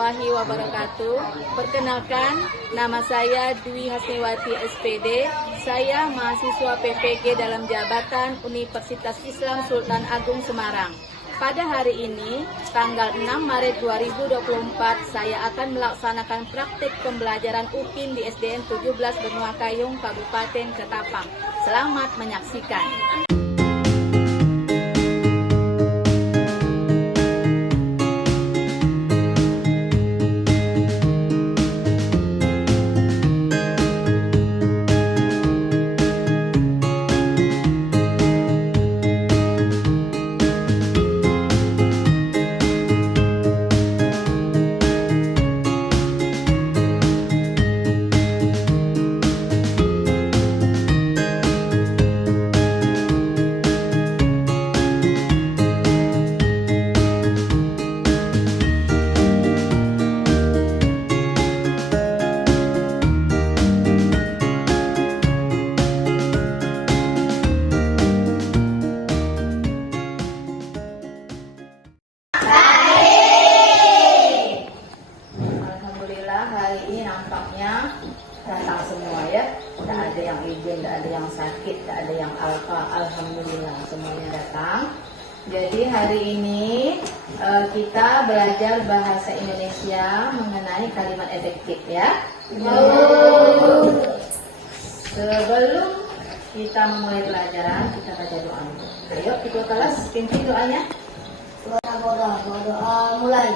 warahmatullahi wabarakatuh. Perkenalkan, nama saya Dwi Hasniwati SPD. Saya mahasiswa PPG dalam jabatan Universitas Islam Sultan Agung Semarang. Pada hari ini, tanggal 6 Maret 2024, saya akan melaksanakan praktik pembelajaran UKIN di SDN 17 Benua Kayung, Kabupaten Ketapang. Selamat menyaksikan. Hari ini nampaknya datang semua ya. Tidak ada yang izin, tidak ada yang sakit, tidak ada yang alfa. Alhamdulillah semuanya datang. Jadi hari ini kita belajar bahasa Indonesia mengenai kalimat efektif ya. Sebelum kita memulai pelajaran, kita baca doa. Ayo kita kelas, pimpin doanya. Doa mulai.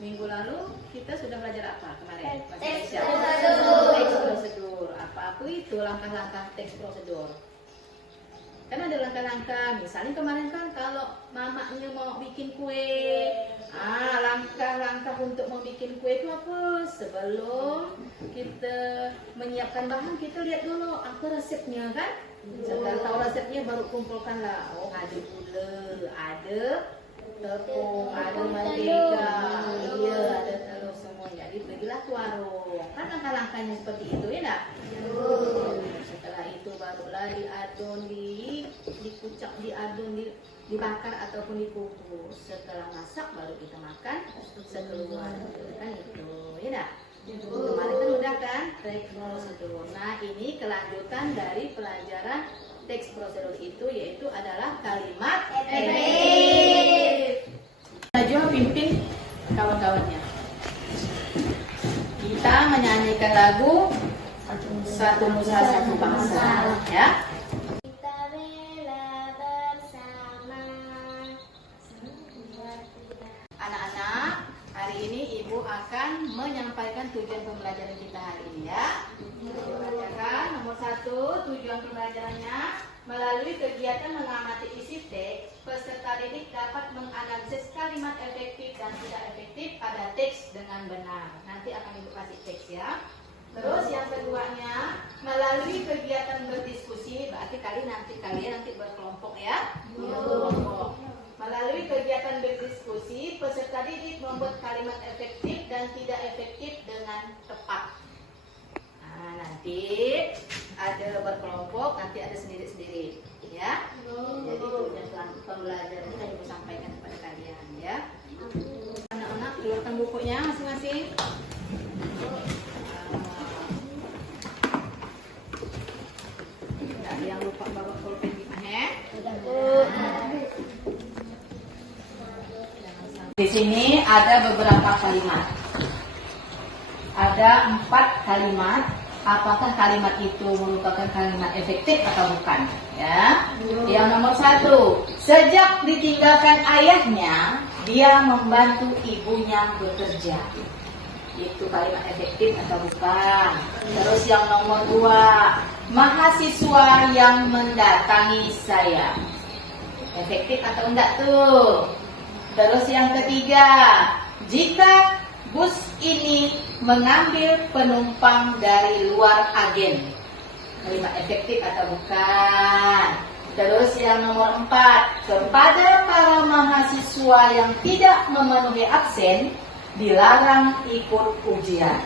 Minggu lalu kita sudah belajar apa kemarin? Teks prosedur. Apa itu langkah-langkah teks prosedur? Kan ada langkah-langkah. Misalnya kemarin kan kalau mamanya mau bikin kue, langkah-langkah untuk mau bikin kue itu apa? Sebelum kita menyiapkan bahan, kita lihat dulu apa resepnya kan? Setelah tahu resepnya baru kumpulkanlah. Oh, ada gula, ada tepung, ada mentega, iya, ada telur semua. Jadi pergilah ke warung. Kan langkah-langkahnya seperti itu ya enggak? Setelah itu barulah diadon, dikucak, dibakar ataupun dikukus. Setelah masak baru kita makan sekeluar. Kan itu, ya enggak? Kemarin kan udah kan teks prosedur. Nah, ini kelanjutan dari pelajaran teks prosedur itu, yaitu adalah kalimat efektif. Najwa pimpin kawan-kawannya. Kita menyanyikan lagu Satu Nusa Satu Bangsa, ya. Kita rela bersama. Anak-anak, hari ini Ibu akan menyampaikan tujuan pembelajaran kita hari ini ya. Bacakan nomor 1, tujuan pembelajarannya. Melalui kegiatan mengamati isi teks, peserta didik dapat menganalisis kalimat efektif dan tidak efektif pada teks dengan benar. Nanti akan Ibu kasih teks ya. Terus yang keduanya, melalui kegiatan berdiskusi, berarti kalian nanti berkelompok ya. Berkelompok. Melalui kegiatan berdiskusi, peserta didik membuat kalimat efektif dan tidak efektif dengan tepat. Nah, nanti ada berkelompok, nanti ada sendiri-sendiri, ya. Jadi tujuan pembelajaran ini Ibu sampaikan kepada kalian, ya. Anak-anak keluarkan bukunya masing-masing. Tidak ada yang lupa bawa pulpen di mana? Di sini ada beberapa kalimat. Ada 4 kalimat. Apakah kalimat itu merupakan kalimat efektif atau bukan? Ya. Yang nomor 1, sejak ditinggalkan ayahnya, dia membantu ibunya bekerja. Itu kalimat efektif atau bukan? Terus yang nomor 2, mahasiswa yang mendatangi saya. Efektif atau enggak tuh? Terus yang ketiga, jika bus ini mengambil penumpang dari luar agen. Kalimat efektif atau bukan? Terus yang nomor 4, kepada para mahasiswa yang tidak memenuhi absen, dilarang ikut ujian.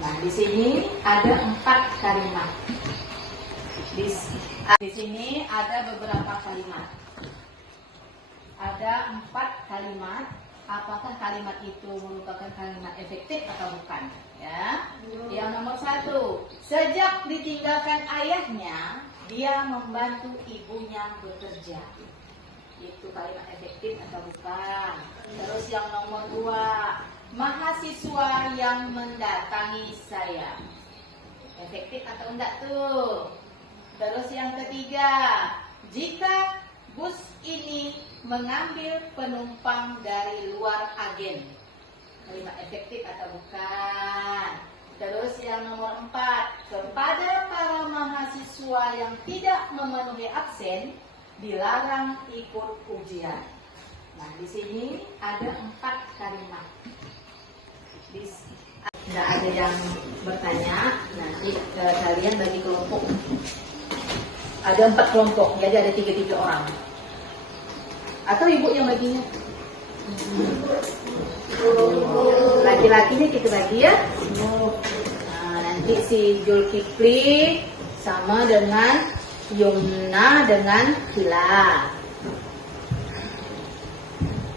Nah, di sini ada 4 kalimat. Di sini ada beberapa kalimat. Ada 4 kalimat. Apakah kalimat itu merupakan kalimat efektif atau bukan? Ya. Yang nomor 1, sejak ditinggalkan ayahnya, dia membantu ibunya bekerja. Itu kalimat efektif atau bukan? Terus yang nomor 2, mahasiswa yang mendatangi saya. Efektif atau enggak tuh? Terus yang ketiga, jika bus ini mengambil penumpang dari luar agen. Kalimat efektif atau bukan? Terus yang nomor 4, kepada para mahasiswa yang tidak memenuhi absen, dilarang ikut ujian. Nah, di sini ada 4 kalimat. Tidak ada yang bertanya, nanti kalian bagi kelompok. Ada 4 kelompok, jadi ada 3 orang. Atau ibu yang baginya? Laki-lakinya kita bagi ya. Nah, nanti si Zulkifli sama dengan Yumna dengan Hila.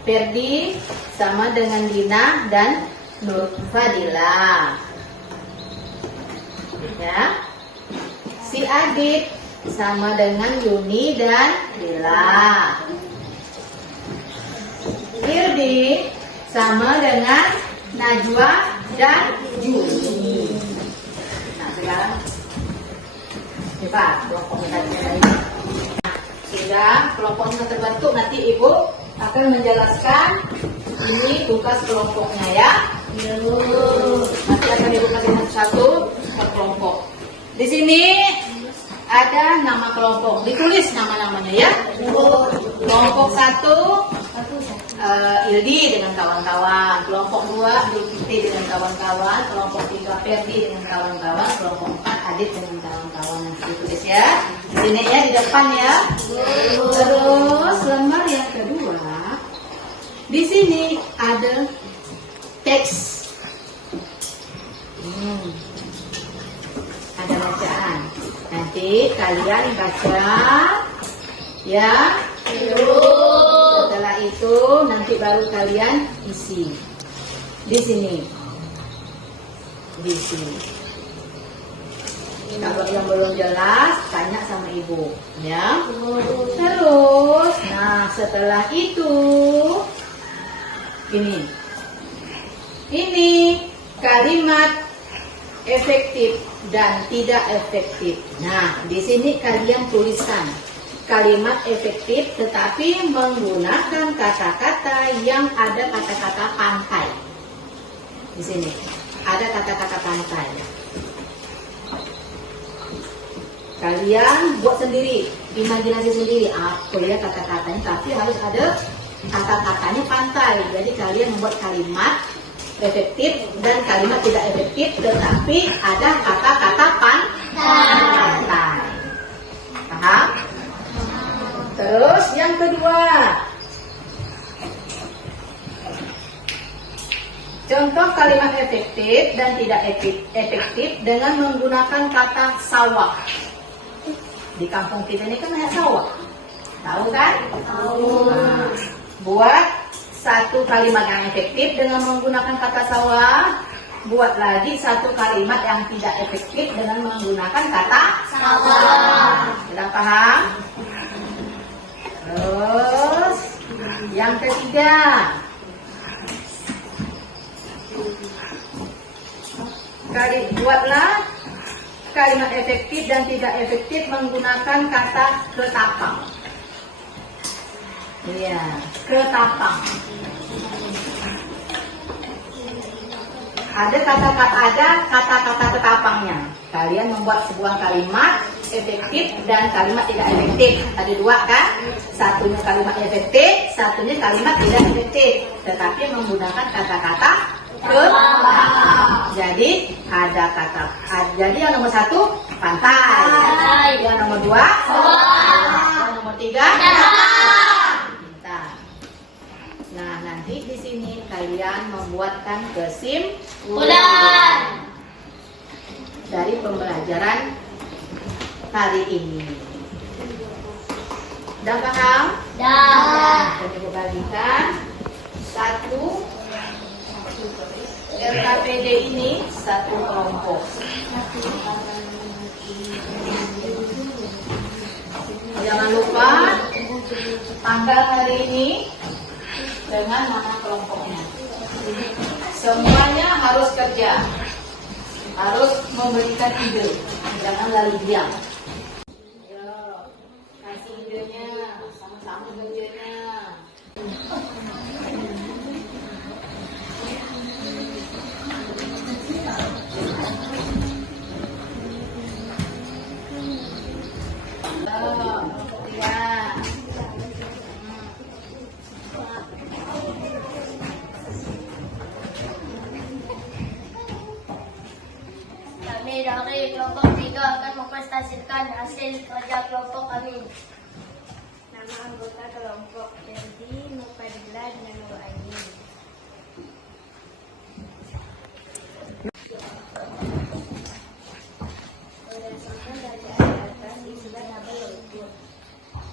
Ferdi sama dengan Dina dan Nur Fadila. Ya. Si Adit sama dengan Yuni dan Lila. Irdi sama dengan Najwa dan Juni. Nah, sekarang coba kelompoknya tadi. Sudah kelompoknya terbentuk, nanti ibu akan menjelaskan ini tugas kelompoknya ya. Nanti akan ibu kasih satu per kelompok. Di sini ada nama kelompok, ditulis nama-namanya ya. Kelompok 1 Ildi dengan kawan-kawan, kelompok 2 Zulkifli dengan kawan-kawan, kelompok 3 Ferdi dengan kawan-kawan, kelompok 4 Adit dengan kawan-kawan. Nanti ditulis ya. Sini ya di depan ya. Terus lembar yang kedua, di sini ada teks. Ada bacaan. Nanti kalian baca ya. Setelah itu nanti baru kalian isi. Di sini. Di sini. Kalau yang belum jelas tanya sama ibu, ya. Terus, nah setelah itu ini kalimat efektif dan tidak efektif. Nah, di sini kalian tuliskan kalimat efektif tetapi menggunakan kata-kata yang ada kata-kata pantai. Di sini ada kata-kata pantai. Kalian buat sendiri, imajinasi sendiri apa ya kata-katanya, tapi harus ada kata-katanya pantai. Jadi kalian membuat kalimat efektif dan kalimat tidak efektif tetapi ada kata-kata pantai. Paham? Terus yang kedua, contoh kalimat efektif dan tidak efektif dengan menggunakan kata sawah. Di kampung kita ini kan banyak sawah, tahu kan? Tahu. Nah, buat satu kalimat yang efektif dengan menggunakan kata sawah, buat lagi satu kalimat yang tidak efektif dengan menggunakan kata sawah. Sudah paham? Terus yang ketiga, buatlah kalimat efektif dan tidak efektif menggunakan kata ketapang. Iya, ketapang. Ada kata-kata ketapangnya. Kalian membuat sebuah kalimat efektif dan kalimat tidak efektif. Ada 2 kan? Satunya kalimat efektif, satunya kalimat tidak efektif. Tetapi menggunakan kata-kata ketapang. Jadi ada jadi yang nomor 1 pantai. Yang nomor 2 yang nomor 3 pintar. Nah, nanti di sini kalian membuatkan kesimpulan. dari pembelajaran hari ini. Udah paham? Dah. Kita Ibu bagikan. Satu LKPD ini satu kelompok. Jangan lupa tanggal hari ini dengan nama kelompoknya. Semuanya harus kerja, harus memberikan ide, jangan lalu diam. Ayo, kasih idenya, sama-sama kerjanya. Kami dari kelompok 3 akan mempresentasikan hasil kerja kelompok kami. Nama anggota kelompok Ferdi, Nurfadila, dan Nur Aini. Berdasarkan dari atas istilah tabel berikut.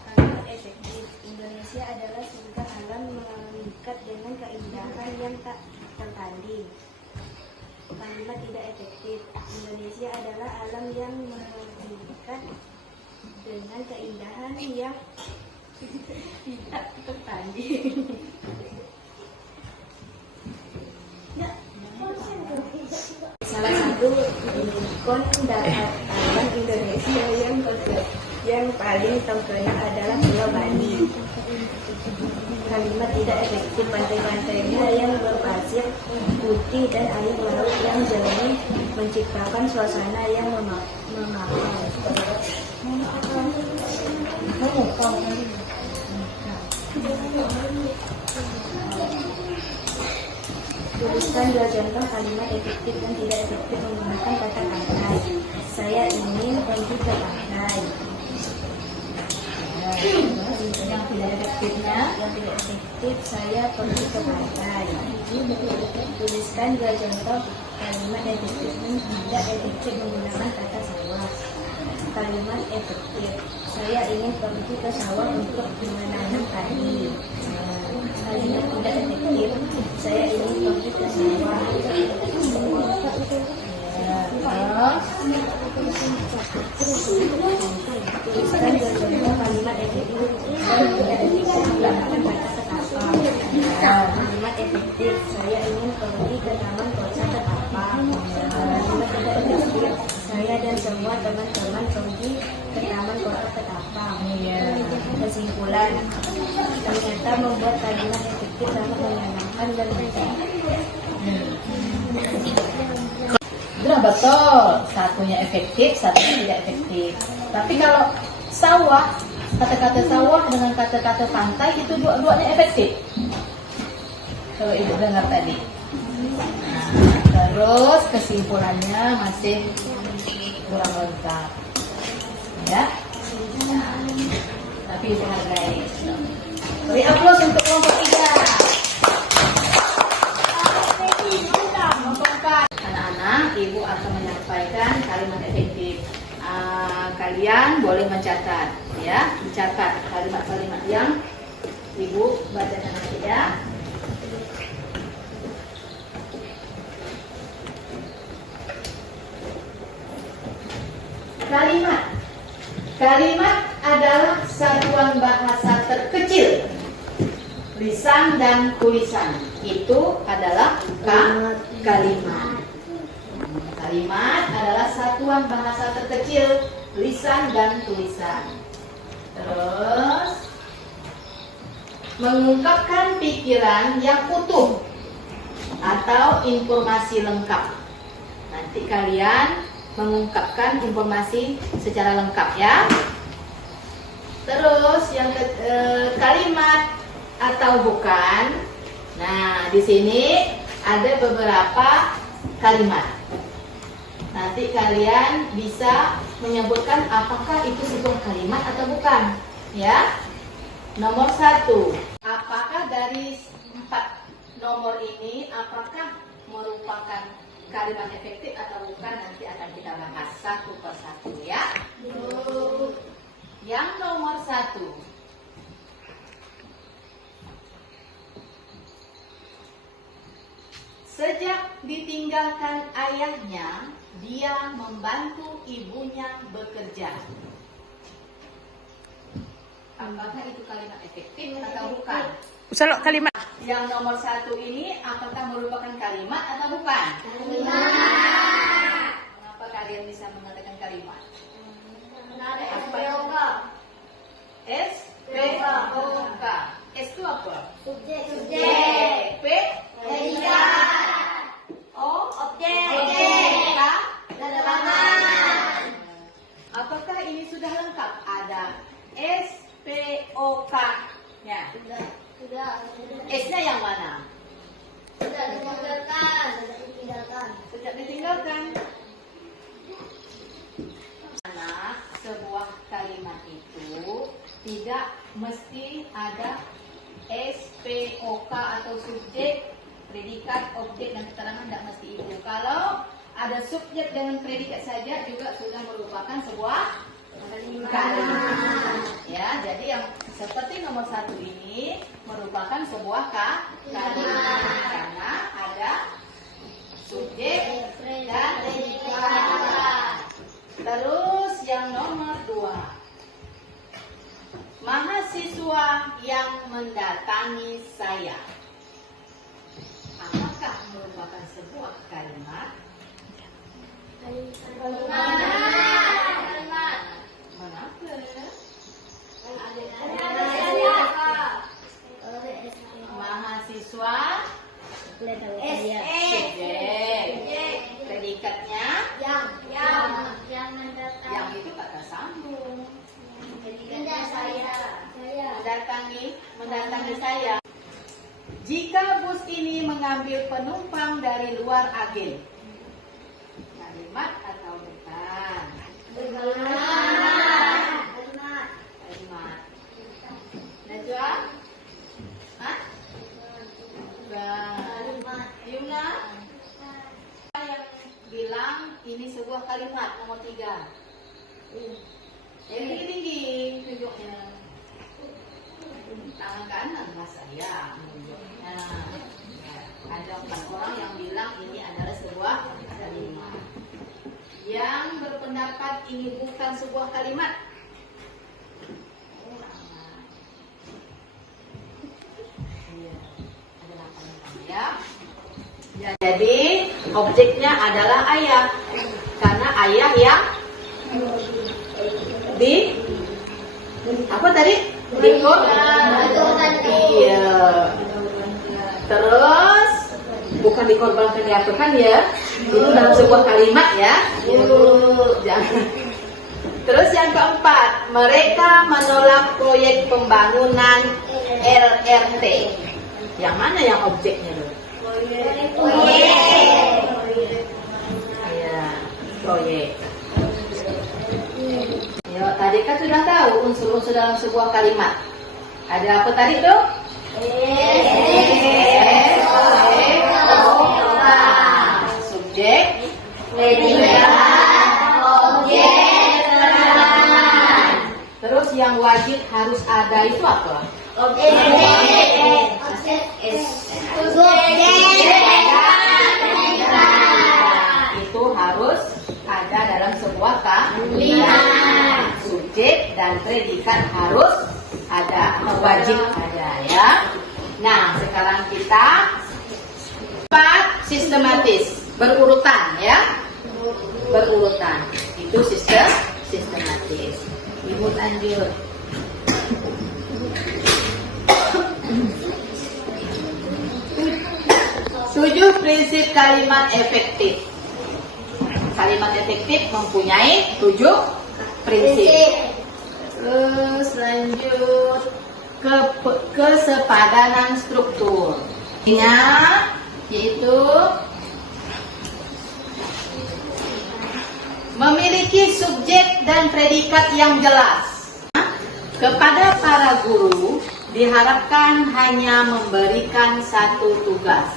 Kalimat efektif. Indonesia adalah surga alam mengikat dengan keindahan yang tak tertanding. Kalimat tidak efektif. Indonesia adalah alam yang mengikat dengan keindahan yang tidak tertanding. Salah satu ikon data alam Indonesia yang paling terkenal adalah Pulau Bali. Kalimat tidak efektif. Pantai-pantainya yang berpasir putih dan air laut yang jernih menciptakan suasana yang memukau. Tuliskan 2 contoh kalimat efektif dan tidak efektif menggunakan kata pantai. Saya ingin pergi ke pantai. Yang tidak efektifnya, yang tidak efektif, saya pergi ke pantai. Tuliskan 2 contoh kalimat efektif dan tidak efektif menggunakan kata sawah. Kalimat efektif, saya ingin pergi ke sawah untuk menanam padi. Kalimat tidak efektif, saya ingin pergi ke sawah. Tuliskan 2 contoh kalimat efektif dan tidak efektif menggunakan kata ketapang. Kalimat efektif, saya ingin pergi ke taman kota Ketapang. Kalimat tidak efektif, saya dan semua teman-teman pergi ke taman kota Ketapang. Kesimpulan, ternyata membuat kalimat efektif sangat menyenangkan dan mudah. Betul, betul. Satunya efektif, satunya tidak efektif. Tapi kalau sawah, kata-kata sawah dengan kata-kata pantai itu dua-duanya efektif. Kalau Ibu dengar tadi. Nah, terus kesimpulannya masih kurang lengkap. Ya. Nah, tapi Ibu hargai. Beri aplaus untuk kelompok 3. Anak-anak, Ibu akan menyampaikan kalimat efektif. Kalian boleh mencatat, ya, mencatat kalimat-kalimat yang Ibu bacakan nanti ya. Kalimat. Kalimat adalah satuan bahasa terkecil. Lisan dan tulisan itu adalah kalimat. Kalimat adalah satuan bahasa terkecil, lisan dan tulisan. Terus mengungkapkan pikiran yang utuh atau informasi lengkap. Nanti kalian mengungkapkan informasi secara lengkap ya. Terus yang kalimat atau bukan. Nah, di sini ada beberapa kalimat. Nanti kalian bisa menyebutkan apakah itu sebuah kalimat atau bukan, ya. Nomor 1, apakah dari 4 nomor ini apakah merupakan kalimat efektif atau bukan nanti akan kita bahas satu persatu ya. Yang nomor 1. Sejak ditinggalkan ayahnya, dia membantu ibunya bekerja. Apakah itu kalimat efektif atau bukan? Usaha kalimat. Yang nomor 1 ini apakah merupakan kalimat atau bukan? Kalimat. Mengapa kalian bisa mengatakan kalimat? Ada SPOK. S-P-O-K. S itu apa? Subjek. P Predikat. O Objek. K Keterangan. Apakah ini sudah lengkap? Ada S-P-O-K-nya. Sudah. S-nya yang mana? Sudah ditinggalkan. Sejak ditinggalkan. Karena sebuah kalimat itu tidak mesti ada SPOK atau subjek, predikat, objek, dan keterangan, tidak mesti itu. Kalau ada subjek dengan predikat saja juga sudah merupakan sebuah kalimat. Ya, jadi yang seperti nomor 1 ini merupakan sebuah kalimat karena ada subjek dan predikat. Terus yang nomor 2. Mahasiswa yang mendatangi saya. Apakah merupakan sebuah kalimat? Mengapa? Mahasiswa subjek. Predikatnya yang itu kata sambung. Mendatangi saya. Jika bus ini mengambil penumpang dari luar agen. Kalimat atau bukan? Kalimat. Najwa? Hah? Bukan. Yuna? Yang bilang ini sebuah kalimat nomor 3. Yang tinggi tunjuknya. Tangan kanan mas saya menunjuknya. Ada 4 orang yang bilang ini adalah sebuah kalimat. Yang berpendapat ini bukan sebuah kalimat. Iya, ada 8 ya. Ya, jadi objeknya adalah ayah. Karena ayah yang di apa tadi? Iya. Terus bukan dikorbankan diapakan ya? Itu dalam sebuah kalimat ya. Jangan. Terus yang keempat, mereka menolak proyek pembangunan LRT. Yang mana yang objeknya dulu? Iya, proyek. Ya, tadi kan sudah tahu unsur-unsur dalam sebuah kalimat. Ada apa tadi tuh? Subjek, predikat, objek, keterangan. Terus yang wajib harus ada itu apa? Objek. Itu harus ada dalam sebuah kalimat. Subjek dan predikat harus ada atau wajib ada ya. Nah, sekarang kita 4 sistematis, berurutan ya. Berurutan. Itu sistematis. Ibu lanjut. Tujuh prinsip kalimat efektif. Kalimat efektif mempunyai 7 prinsip. Terus lanjut ke kesepadanan struktur. Yaitu memiliki subjek dan predikat yang jelas. Kepada para guru diharapkan hanya memberikan satu tugas.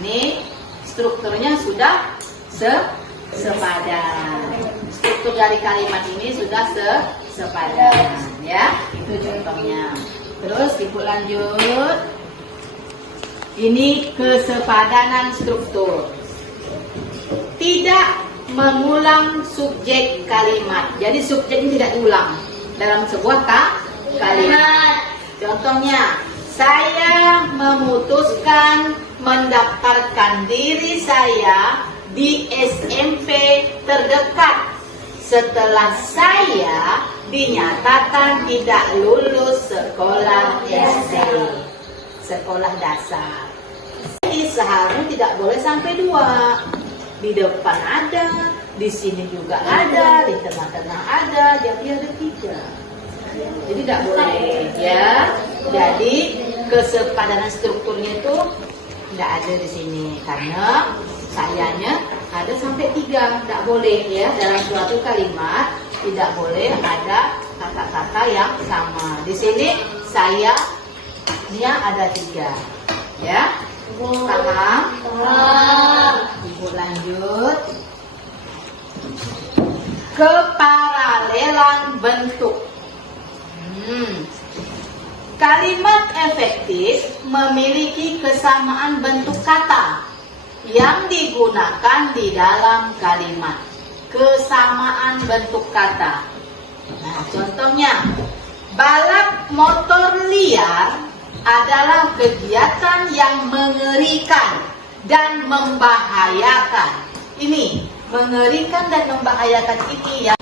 Ini strukturnya sudah sepadan. Struktur dari kalimat ini sudah sepadan, ya. Itu contohnya. Terus ibu lanjut. Ini kesepadanan struktur. Tidak mengulang subjek kalimat. Jadi subjek ini tidak diulang dalam sebuah kalimat. Contohnya, saya memutuskan mendaftarkan diri saya di SMP terdekat setelah saya dinyatakan tidak lulus sekolah SD, sekolah dasar. Jadi seharusnya tidak boleh sampai 2. Di depan ada, di sini juga ada, di tengah-tengah ada, jadi ada 3. Jadi tidak boleh, ya. Jadi kesepadanan strukturnya itu tidak ada di sini karena sayanya ada sampai 3. Tidak boleh, ya, dalam suatu kalimat tidak boleh ada kata-kata yang sama. Di sini sayanya ada 3, ya. Paham? Ibu lanjut. Keparalelan bentuk. Kalimat efektif memiliki kesamaan bentuk kata yang digunakan di dalam kalimat. Kesamaan bentuk kata. Nah, contohnya, balap motor liar adalah kegiatan yang mengerikan dan membahayakan. Ini mengerikan dan membahayakan ini, ya.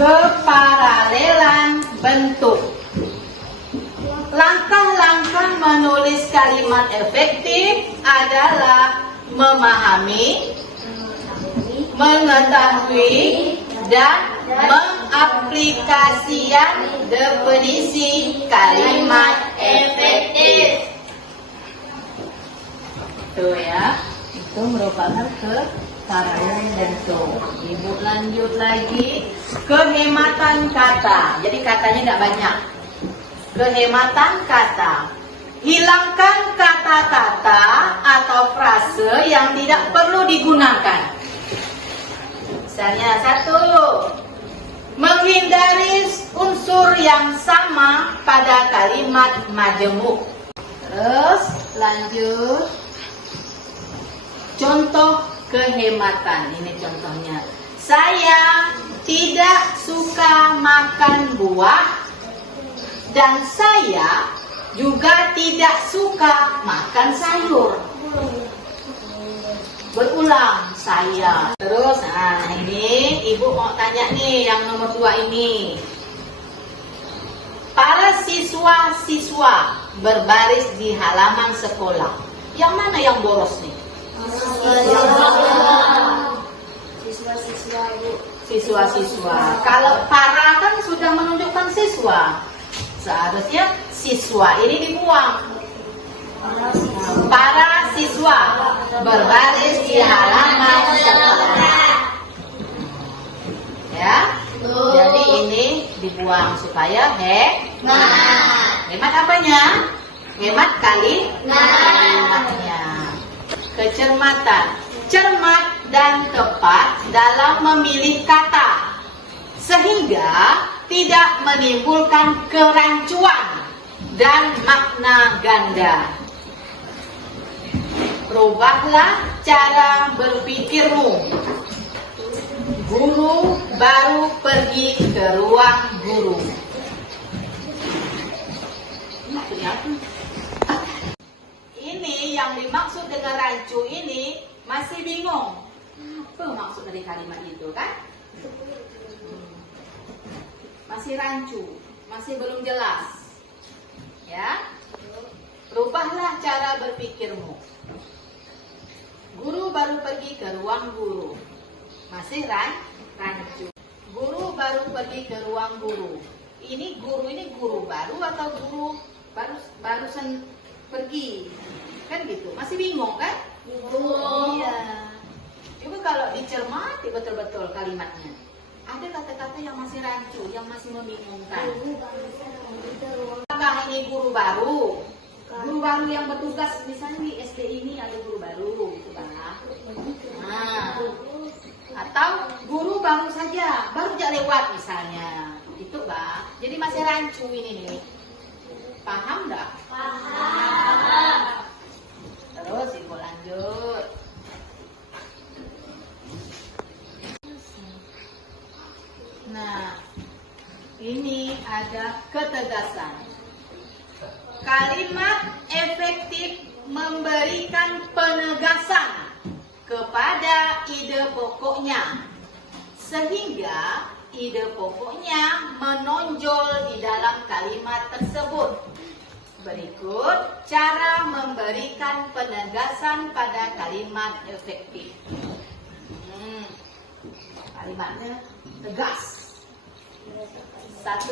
Keparalelan bentuk. Langkah-langkah menulis kalimat efektif adalah memahami, mengetahui, dan mengaplikasikan definisi kalimat efektif. Itu, ya. Itu merupakan keparalelan bentuk. Ibu lanjut lagi. Kehematan kata. Jadi katanya tidak banyak. Kehematan kata. Hilangkan kata-kata atau frase yang tidak perlu digunakan. Misalnya 1. Menghindari unsur yang sama pada kalimat majemuk. Terus lanjut. Contoh kehematan. Ini contohnya. Saya tidak suka makan buah dan saya juga tidak suka makan sayur. Berulang, saya. Terus, nah ini ibu mau tanya nih yang nomor 2 ini. Para siswa-siswa berbaris di halaman sekolah. Yang mana yang boros nih? Siswa-siswa, Bu. Siswa-siswa. Kalau para kan sudah menunjukkan siswa. Seharusnya siswa ini dibuang. Para siswa berbaris di halaman sekolah. Ya. Jadi ini dibuang supaya hemat. Hemat apanya? Hemat kalimatnya. Kecermatan. Cermat dan tepat dalam memilih kata sehingga tidak menimbulkan kerancuan dan makna ganda. Rubahlah cara berpikirmu. Guru baru pergi ke ruang guru. Ini yang dimaksud dengan rancu ini masih bingung. Apa maksud dari kalimat itu, kan? Masih rancu, masih belum jelas. Ya. Rubahlah cara berpikirmu. Guru baru pergi ke ruang guru. Masih rancu. Guru baru pergi ke ruang guru. Ini guru baru atau guru barusan pergi? Kan gitu. Masih bingung, kan? Bingung. Iya. Coba kalau dicermati betul-betul kalimatnya. Ada kata-kata yang masih rancu, yang masih membingungkan. Apakah ini guru baru Guru baru yang bertugas, misalnya di SD ini ada guru baru gitu Bang. Nah, atau guru baru saja, baru aja lewat misalnya. Itu Bang. Jadi masih rancu ini nih. Paham enggak? Paham. Terus Ibu lanjut. Nah, ini ada ketegasan. Kalimat efektif memberikan penegasan kepada ide pokoknya, sehingga ide pokoknya menonjol di dalam kalimat tersebut. Berikut cara memberikan penegasan pada kalimat efektif. Kalimatnya tegas. 1.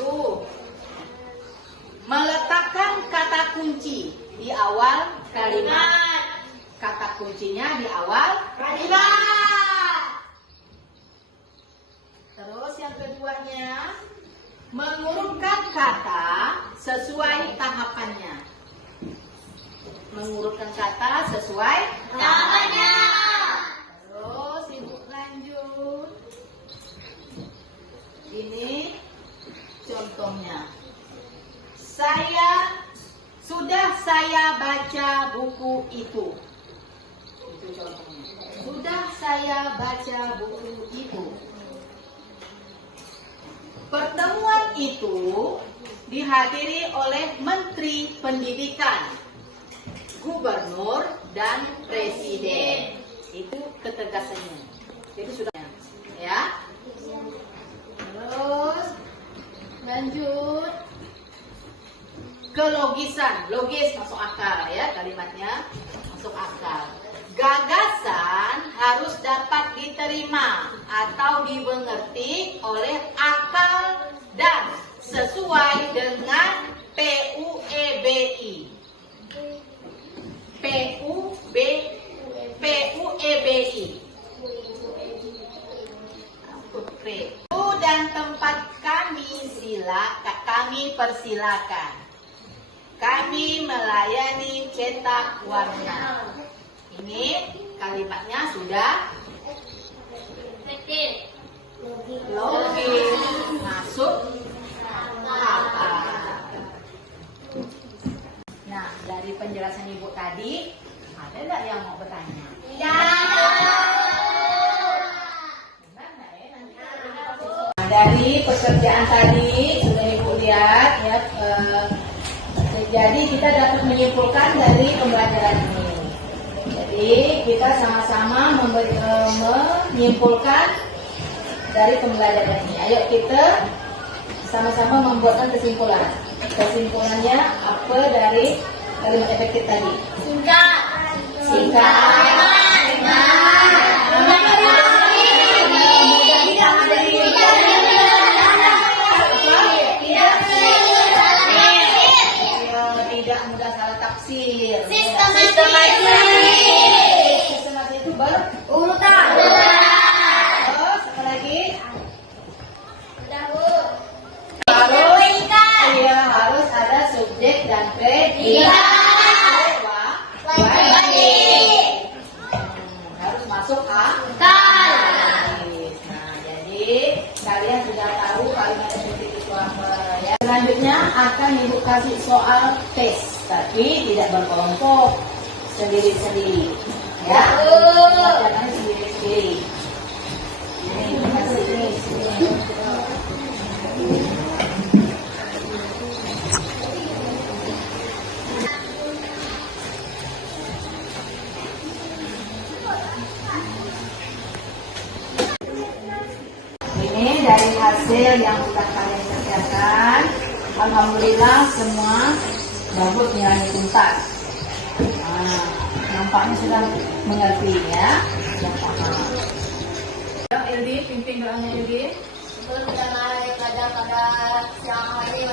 Meletakkan kata kunci di awal kalimat. Kata kuncinya di awal kalimat. Terus yang keduanya, mengurutkan kata sesuai tahapannya. Mengurutkan kata sesuai tahapannya. Terus Ibu lanjut. Ini contohnya. Saya baca buku itu. Itu contohnya. Sudah saya baca buku itu. Pertemuan itu dihadiri oleh Menteri Pendidikan, Gubernur, dan Presiden. Itu ketegasannya. Itu sudah ya. Terus lanjut. Kelogisan, logis, masuk akal ya kalimatnya, masuk akal. Gagasan harus dapat diterima atau dimengerti oleh akal dan sesuai dengan PUEBI. PUEBI. Dan tempat kami persilakan. Kami melayani cetak warna. Ini kalimatnya sudah logis, masuk akal. Nah, dari penjelasan Ibu tadi, ada nggak yang mau bertanya? Dari pekerjaan tadi sudah Ibu lihat ya, jadi kita dapat menyimpulkan dari pembelajaran ini. Jadi kita sama-sama menyimpulkan dari pembelajaran ini. Ayo kita sama-sama membuatkan kesimpulan. Kesimpulannya apa dari kalimat efektif tadi? Singkat. Tidak mudah salah tafsir. Sistematis itu berurutan. Terus apa lagi? Harus ada subjek dan predikat. Harus masuk akal. Nah, jadi kalian sudah tahu kalimat efektif itu apa ya. Selanjutnya akan Ibu kasih soal tes, tapi tidak berkelompok, sendiri-sendiri. Ya, jangan sendiri-sendiri. Ini kasih ini. Ini dari hasil yang sudah kalian kerjakan. Alhamdulillah semua bagus nilainya tuntas. Nah, nampaknya sudah mengerti ya, sudah paham. Ildi, pimpin doanya Ildi. Sebelum kita naik pada siang hari